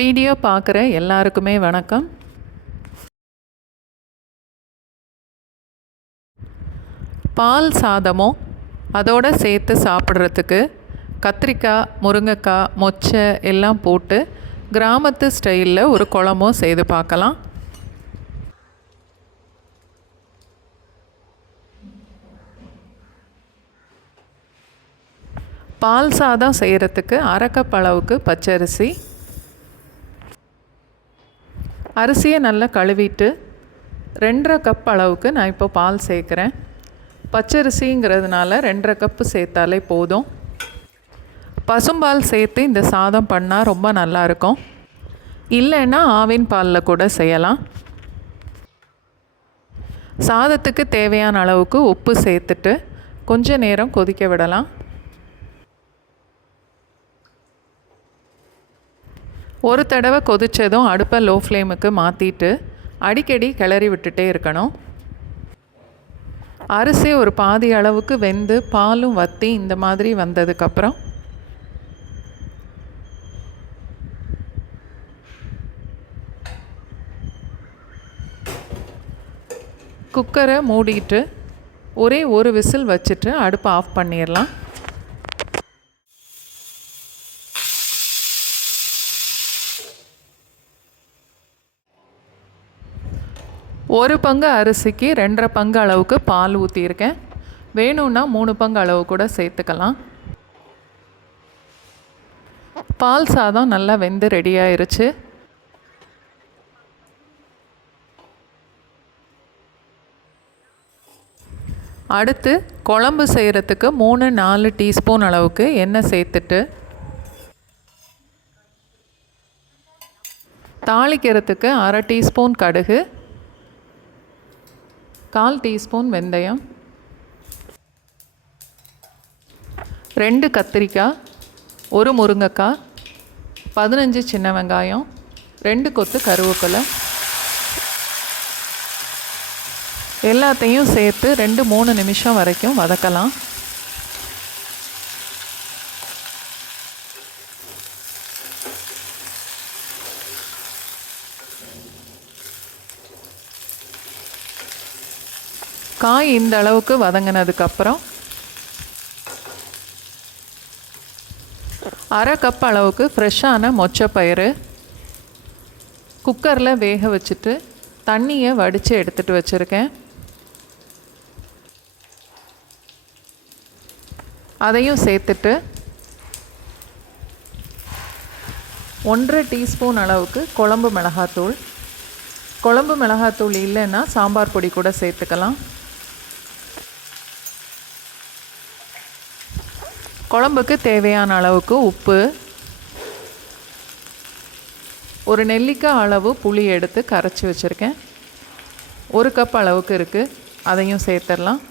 Video பார்க்குற எல்லாருக்குமே வணக்கம். பால் சாதமும் அதோடு சேர்த்து சாப்பிட்றதுக்கு கத்திரிக்காய், முருங்கைக்காய், மொச்சை எல்லாம் போட்டு கிராமத்து ஸ்டைலில் ஒரு குழம்பும் செய்து பார்க்கலாம். பால் சாதம் செய்கிறதுக்கு 1/2 கப் அளவுக்கு பச்சரிசி, அரிசியை நல்லா கழுவிட்டு 2.5 கப் அளவுக்கு நான் இப்போ பால் சேர்க்குறேன். பச்சரிசிங்கிறதுனால 2.5 கப்பு சேர்த்தாலே போதும். பசும்பால் சேர்த்து இந்த சாதம் பண்ணால் ரொம்ப நல்லாயிருக்கும். இல்லைன்னா ஆவின் பாலில் கூட செய்யலாம். சாதத்துக்கு தேவையான அளவுக்கு உப்பு சேர்த்துட்டு கொஞ்ச நேரம் கொதிக்க விடலாம். ஒரு தடவை கொதித்ததும் அடுப்பை லோ ஃப்ளேமுக்கு மாற்றிட்டு அடிக்கடி கிளறி விட்டுட்டே இருக்கணும். அரிசி ஒரு பாதி அளவுக்கு வெந்து பாலும் வற்றி இந்த மாதிரி வந்ததுக்கப்புறம் குக்கரை மூடிட்டு ஒரே ஒரு விசில் வச்சுட்டு அடுப்பை ஆஃப் பண்ணிடலாம். ஒரு பங்கு அரிசிக்கு 2.5 பங்கு அளவுக்கு பால் ஊற்றியிருக்கேன். வேணும்னா 3 பங்கு அளவு கூட சேர்த்துக்கலாம். பால் சாதம் நல்லா வெந்து ரெடி ஆயிருச்சு. அடுத்து குழம்பு செய்கிறதுக்கு 3-4 டீஸ்பூன் அளவுக்கு எண்ணெய் சேர்த்துட்டு தாளிக்கிறதுக்கு 1/2 டீஸ்பூன் கடுகு, 1/4 டீஸ்பூன் வெந்தயம், 2 கத்திரிக்காய், 1 முருங்கைக்காய், 15 சின்ன வெங்காயம், 2 கொத்து கருவேப்பிலை எல்லாத்தையும் சேர்த்து 2-3 நிமிஷம் வரைக்கும் வதக்கலாம். காய் இந்த அளவுக்கு வதங்கினதுக்கப்புறம் 1/2 கப் அளவுக்கு ஃப்ரெஷ்ஷான மொச்சப்பயிறு குக்கரில் வேக வச்சுட்டு தண்ணியை வடித்து எடுத்துகிட்டு வச்சுருக்கேன். அதையும் சேர்த்துட்டு 1/2 டீஸ்பூன் அளவுக்கு குழம்பு மிளகாத்தூள், குழம்பு மிளகாத்தூள் இல்லைன்னா சாம்பார் பொடி கூட சேர்த்துக்கலாம். குழம்புக்கு தேவையான அளவுக்கு உப்பு, ஒரு நெல்லிக்காய் அளவு புளி எடுத்து கரைச்சி வச்சுருக்கேன். 1 கப் அளவுக்கு இருக்குது, அதையும் சேர்த்துடலாம்.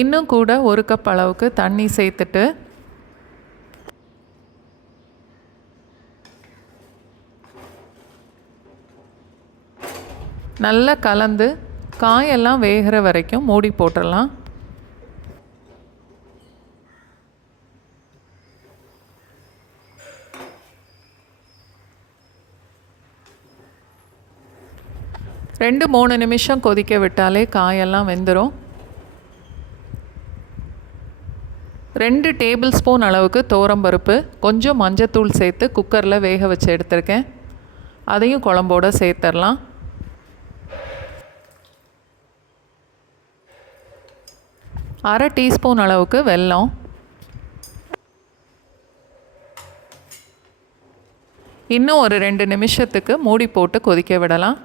இன்னும் கூட 1 கப் அளவுக்கு தண்ணி சேர்த்துட்டு நல்லா கலந்து காயெல்லாம் வேகிற வரைக்கும் மூடி போட்டுடலாம். ரெண்டு 3 நிமிஷம் கொதிக்க விட்டாலே காயெல்லாம் வெந்துடும். 2 டேபிள் ஸ்பூன் அளவுக்கு துவரம்பருப்பு, கொஞ்சம் மஞ்சத்தூள் சேர்த்து குக்கரில் வேக வச்சு எடுத்திருக்கேன். அதையும் குழம்போடு சேர்த்துடலாம். 1/2 டீஸ்பூன் அளவுக்கு வெல்லம், இன்னும் ஒரு 2 நிமிஷத்துக்கு மூடி போட்டு கொதிக்க விடலாம்.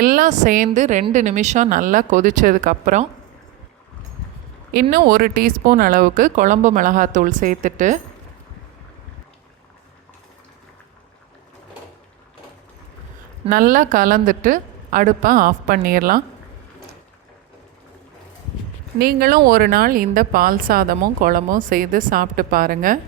எல்லாம் சேர்ந்து 2 நிமிஷம் நல்லா கொதித்ததுக்கப்புறம் இன்னும் 1 டீஸ்பூன் அளவுக்கு குழம்பு மிளகாத்தூள் சேர்த்துட்டு நல்லா கலந்துட்டு அடுப்பை ஆஃப் பண்ணிடலாம். நீங்களும் ஒரு நாள் இந்த பால் சாதமும் குழம்பும் செய்து சாப்பிட்டு பாருங்கள்.